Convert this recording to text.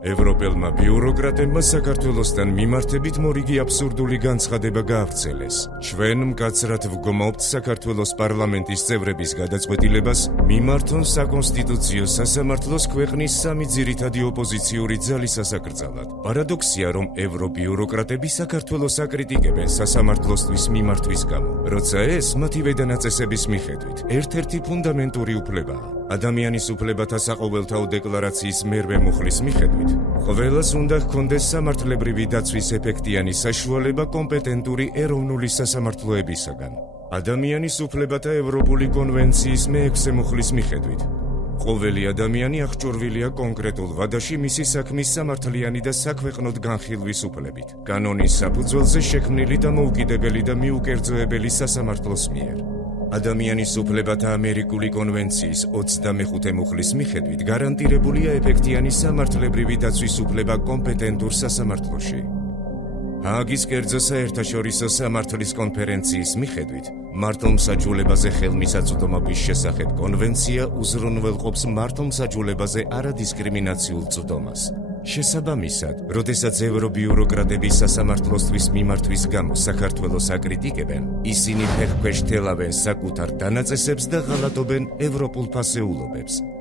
ევროპელმა ბიუროკრატებმა საქართველოსთან მიმართებით მორიგი აბსურდული განცხადება გაავრცელეს. ჩვენ მკაცრად ვგმობთ საქართველოს პარლამენტის წევრების გადაწყვეტილებას მიმართონ საკონსტიტუციო სასამართლოს ქვეყნის სამი ძირითადი ოპოზიციური ძალის სასაკრძალად. პარადოქსია, რომ ევრობიუროკრატები საქართველოს აკრიტიკებენ სასამართლოსთვის მიმართვის გამო, როცა ეს მათივე დანაწესების მიხედვით ერთ-ერთი ფუნდამენტური უფლებაა. ადამიანის უფლებათა საყოველთაო დეკლარაციის მერვე მუხლის მიხედვით ყველას უნდა ჰქონდეს სამართლებრივი დაცვის ეფექტიანი საშუალება კომპეტენტური ეროვნული სასამართლოებისაგან. ადამიანის უფლებათა ევროპული კონვენციის მე-6 მუხლის მიხედვით ყოველი ადამიანი აღჭურვილია კონკრეტულ ვადაში მისი საქმის სამართლიანი და საქვეყნოდ განხილვის უფლებით, კანონის საფუძველზე შექმნილი და მოუკიდებელი და მიუკერძოებელი სასამართლოს მიერ. ადამიანის უფლებათა ამერიკული კონვენციის 25 მუხლის მიხედვით გარანტირებულია ეფექტიანი სამართლებრივი დაცვის უფლება კომპეტენტურ სასამართლოში. ჰააგის კერძო საერთაშორისო სამართლის კონფერენციის მიხედვით მართლმსაჯულებაზე ხელმისაწვდომობის შესახებ კონვენცია უზრუნველყოფს მართლმსაჯულებაზე არადისკრიმინაციულ წვდომას. შესაბამისად, როდესაც ევრობიუროკრატები სასამართლოსთვის მიმართვის გამო საქართველოს აკრიტიკებენ, ისინი ფეხქვეშ თელავენ საკუთარ დანაწესებს და ღალატობენ ევროპულ ფასეულობებს.